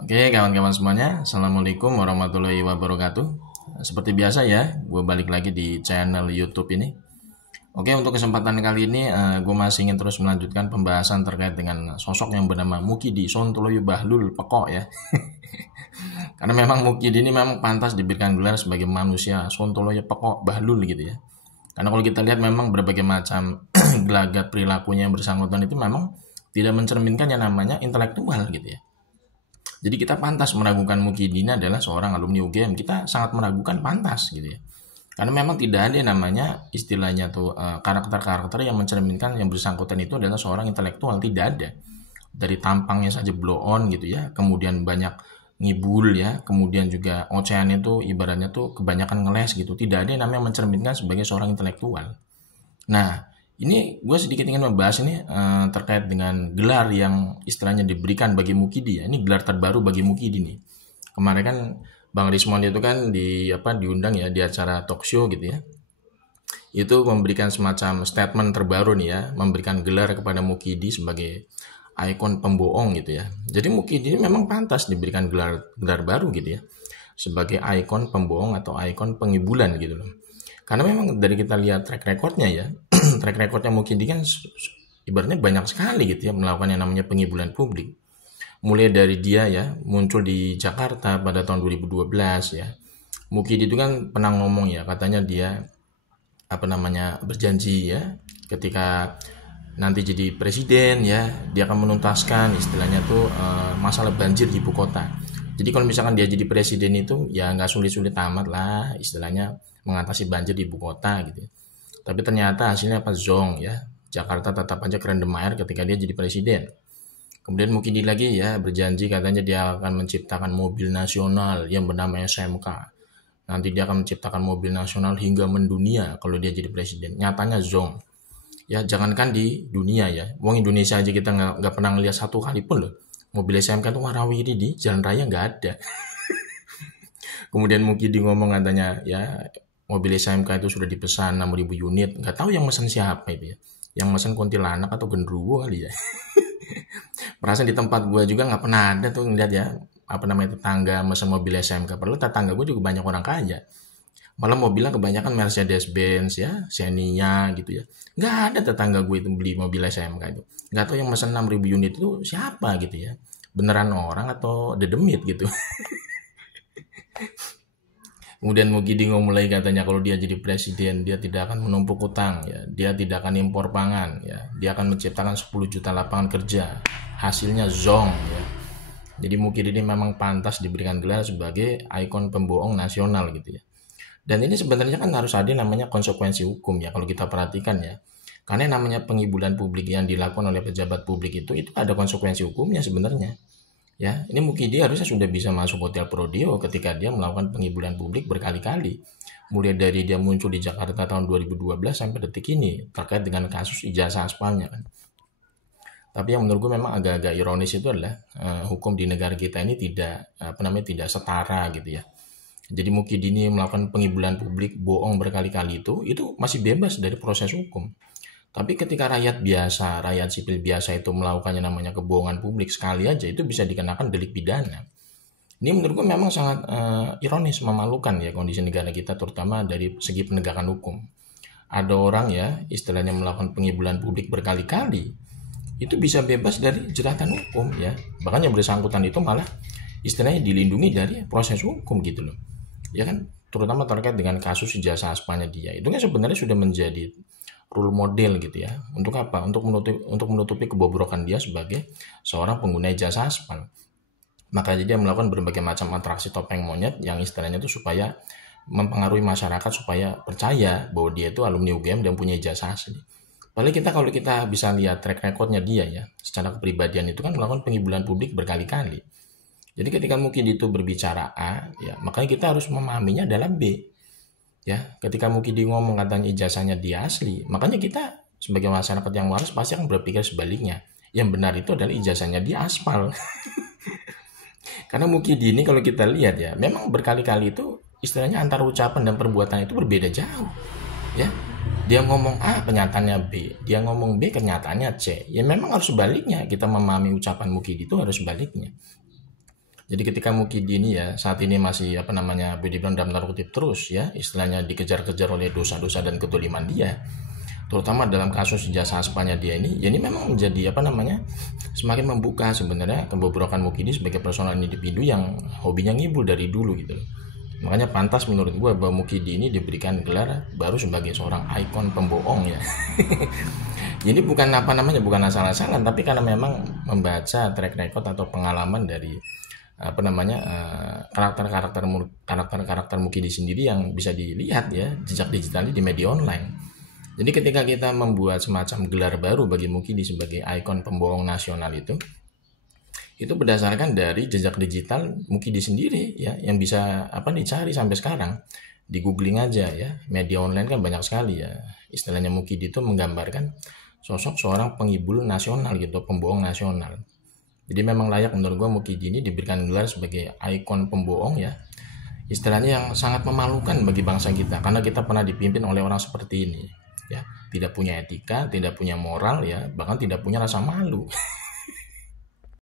Oke, kawan-kawan semuanya, Assalamualaikum warahmatullahi wabarakatuh. Seperti biasa ya, gue balik lagi di channel YouTube ini. Oke, untuk kesempatan kali ini, gue masih ingin terus melanjutkan pembahasan terkait dengan sosok yang bernama Mukidi Sontoloyo Bahlul Pekok ya. Karena memang Mukidi ini memang pantas diberikan gelar sebagai manusia Sontoloyo Pekok Bahlul gitu ya. Karena kalau kita lihat memang berbagai macam gelagat perilakunya yang bersangkutan itu memang tidak mencerminkan yang namanya intelektual gitu ya. Jadi kita pantas meragukan Mukidi ini adalah seorang alumni UGM. Kita sangat meragukan pantas gitu ya. Karena memang tidak ada yang namanya istilahnya tuh karakter-karakter yang mencerminkan yang bersangkutan itu adalah seorang intelektual. Tidak ada. Dari tampangnya saja blow on gitu ya. Kemudian banyak ngibul ya. Kemudian juga ocehan itu ibaratnya tuh kebanyakan ngeles gitu. Tidak ada yang namanya mencerminkan sebagai seorang intelektual. Nah, ini gue sedikit ingin membahas ini terkait dengan gelar yang istilahnya diberikan bagi Mukidi ya. Ini gelar terbaru bagi Mukidi nih. Kemarin kan Bang Rismond itu kan diundang ya di acara talk show gitu ya. Itu memberikan semacam statement terbaru nih ya, memberikan gelar kepada Mukidi sebagai ikon pembohong gitu ya. Jadi Mukidi ini memang pantas diberikan gelar baru gitu ya. Sebagai ikon pembohong atau ikon pengibulan gitu loh. Karena memang dari kita lihat track recordnya ya, track recordnya Mukidi kan ibaratnya banyak sekali gitu ya melakukan yang namanya pengibulan publik. Mulai dari dia ya muncul di Jakarta pada tahun 2012 ya. Mukidi itu kan pernah ngomong ya, katanya dia berjanji ya ketika nanti jadi presiden ya dia akan menuntaskan istilahnya tuh masalah banjir di ibu kota. Jadi kalau misalkan dia jadi presiden itu ya nggak sulit-sulit amat lah istilahnya mengatasi banjir di ibu kota gitu. Tapi ternyata hasilnya apa zong ya. Jakarta tetap aja kerendam air ketika dia jadi presiden. Kemudian Mukidi lagi ya berjanji katanya dia akan menciptakan mobil nasional yang bernama SMK. Nanti dia akan menciptakan mobil nasional hingga mendunia kalau dia jadi presiden. Nyatanya zong. Ya jangankan di dunia ya. Wong Indonesia aja kita nggak pernah ngeliat satu kali pun loh. Mobil SMK itu warawiri di jalan raya nggak ada. Kemudian Mukidi ngomong katanya ya mobil SMK itu sudah dipesan 6.000 unit. Nggak tahu yang mesen siapa itu ya. Yang mesen kuntilanak atau genderuwo kali ya. Perasaan di tempat gue juga nggak pernah ada tuh ngeliat ya tetangga mesen mobil SMK. Padahal tetangga gue juga banyak orang kaya. Malah mobilnya kebanyakan Mercedes-Benz ya, Xenia gitu ya. Nggak ada tetangga gue itu beli mobil SMK itu. Nggak tahu yang mesen 6.000 unit itu siapa gitu ya. Beneran orang atau dedemit gitu. Kemudian Mukidi mulai katanya kalau dia jadi presiden dia tidak akan menumpuk utang ya, dia tidak akan impor pangan ya, dia akan menciptakan 10 juta lapangan kerja. Hasilnya zong ya. Jadi Mukidi ini memang pantas diberikan gelar sebagai ikon pembohong nasional gitu ya. Dan ini sebenarnya kan harus ada namanya konsekuensi hukum ya kalau kita perhatikan ya. Karena namanya pengibulan publik yang dilakukan oleh pejabat publik itu ada konsekuensi hukumnya sebenarnya. Ya, ini Mukidi harusnya sudah bisa masuk hotel Prodeo ketika dia melakukan pengibulan publik berkali-kali. Mulai dari dia muncul di Jakarta tahun 2012 sampai detik ini terkait dengan kasus ijazah aspalnya kan. Tapi yang menurut gue memang agak-agak ironis itu adalah hukum di negara kita ini tidak setara gitu ya. Jadi Mukidi ini melakukan pengibulan publik bohong berkali-kali itu masih bebas dari proses hukum. Tapi ketika rakyat biasa, rakyat sipil biasa itu melakukannya namanya kebohongan publik sekali aja itu bisa dikenakan delik pidana. Ini menurut gue memang sangat ironis, memalukan ya kondisi negara kita terutama dari segi penegakan hukum. Ada orang ya istilahnya melakukan pengibulan publik berkali-kali itu bisa bebas dari jeratan hukum ya. Bahkan yang bersangkutan itu malah istilahnya dilindungi dari proses hukum gitu loh. Ya kan terutama terkait dengan kasus ijazah aspalnya dia. Itu kan sebenarnya sudah menjadi role model gitu ya. Untuk apa? Untuk menutupi kebobrokan dia sebagai seorang pengguna ijazah aspal. Maka dia melakukan berbagai macam atraksi topeng monyet yang istilahnya itu supaya mempengaruhi masyarakat supaya percaya bahwa dia itu alumni UGM dan punya ijazah asli. Padahal kalau kita bisa lihat track recordnya dia ya, secara kepribadian itu kan melakukan pengibulan publik berkali-kali. Jadi ketika mungkin itu berbicara A, ya makanya kita harus memahaminya dalam B. Ya, ketika Mukidi ngomong katanya ijazahnya dia asli, makanya kita sebagai masyarakat yang waras pasti akan berpikir sebaliknya. Yang benar itu adalah ijazahnya dia aspal. Karena Mukidi ini kalau kita lihat ya, memang berkali-kali itu istilahnya antara ucapan dan perbuatan itu berbeda jauh. Ya, dia ngomong A, kenyataannya B. Dia ngomong B, kenyataannya C. Ya memang harus sebaliknya. Kita memahami ucapan Mukidi itu harus sebaliknya. Jadi ketika Mukidi ini ya saat ini masih boleh dibilang dalam tanda kutip terus ya istilahnya dikejar-kejar oleh dosa-dosa dan kedoliman dia, terutama dalam kasus jasa aspanya dia ini, ya ini memang menjadi semakin membuka sebenarnya kebobrokan Mukidi sebagai personal individu yang hobinya ngibul dari dulu gitu loh. Makanya pantas menurut gue bahwa Mukidi ini diberikan gelar baru sebagai seorang ikon pembohong ya. Jadi bukan bukan asal-asalan, tapi karena memang membaca track record atau pengalaman dari karakter Mukidi sendiri yang bisa dilihat ya jejak digitalnya di media online. Jadi ketika kita membuat semacam gelar baru bagi Mukidi sebagai ikon pembohong nasional itu berdasarkan dari jejak digital Mukidi sendiri ya yang bisa dicari sampai sekarang. Di googling aja ya, media online kan banyak sekali ya. Istilahnya Mukidi itu menggambarkan sosok seorang penghibur nasional gitu, pembohong nasional. Jadi memang layak menurut gue Mukidi ini diberikan gelar sebagai ikon pembohong ya. Istilahnya yang sangat memalukan bagi bangsa kita karena kita pernah dipimpin oleh orang seperti ini ya. Tidak punya etika, tidak punya moral ya, bahkan tidak punya rasa malu.